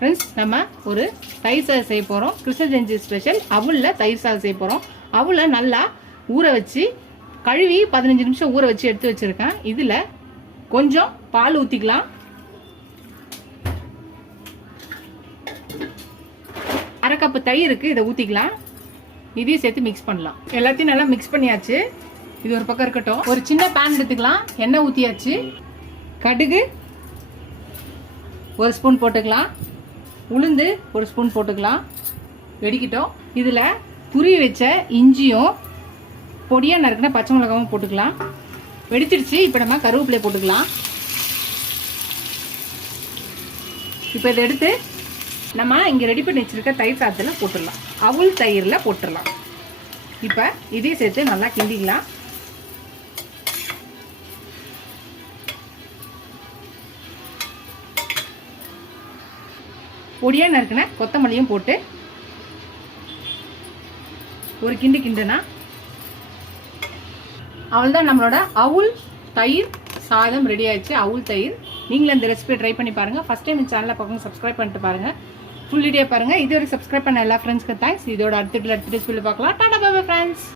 Friends, நம்ம ஒரு தயிர் சாதம் செய்ய போகிறோம். கிருஷ்ண ஜெயந்தி ஸ்பெஷல் அவுளில் தயிர் சாதம் செய்ய போகிறோம். அவுளை நல்லா ஊற வச்சு கழுவி 15 நிமிஷம் ஊற வச்சு எடுத்து வச்சுருக்கேன். இதில் கொஞ்சம் பால் ஊற்றிக்கலாம். அரை கப்பு தயிருக்கு இதை ஊற்றிக்கலாம். இதையும் சேர்த்து மிக்ஸ் பண்ணலாம். எல்லாத்தையும் நல்லா மிக்ஸ் பண்ணியாச்சு. இது ஒரு பக்கம் இருக்கட்டும். ஒரு சின்ன பேன் எடுத்துக்கலாம். எண்ணெய் ஊற்றியாச்சு. கடுகு 1 ஸ்பூன் போட்டுக்கலாம். உளுந்து 1 ஸ்பூன் போட்டுக்கலாம். வெடிக்கிட்டோம். இதில் துருவி வச்ச இஞ்சியும் பொடியாக நறுக்கின பச்சை மிளகாவும் போட்டுக்கலாம். வெடிச்சிருச்சு. இப்போ நம்ம கருவேப்பிலை போட்டுக்கலாம். இப்போ இதை எடுத்து நம்ம இங்கே ரெடி பண்ணி வச்சுருக்க தயிர் சாதத்தில் போட்டுடலாம். அவுள் தயிரில் போட்டுடலாம். இப்போ இதையும் சேர்த்து நல்லா கிண்டிக்கலாம். பொடியாக நறுக்கின கொத்தமல்லியும் போட்டு ஒரு கிண்டு கிண்டுனா அவ்வளோதான், நம்மளோட அவுள் தயிர் சாதம் ரெடி ஆயிடுச்சு. அவுள் தயிர். நீங்களும் இந்த ரெசிபியை ட்ரை பண்ணி பாருங்கள். ஃபஸ்ட் டைம் இந்த சேனலை பார்க்கணும், சப்ஸ்கிரைப் பண்ணிட்டு பாருங்கள். ஃபுல் வீடியோ பாருங்கள். இது ஒரு சப்ஸ்கிரைப் பண்ண எல்லா ஃப்ரெண்ட்ஸ்க்கு தேங்க்ஸ். இதோட அடுத்த ரெசிபியில் பார்க்கலாம். Tata bye bye friends.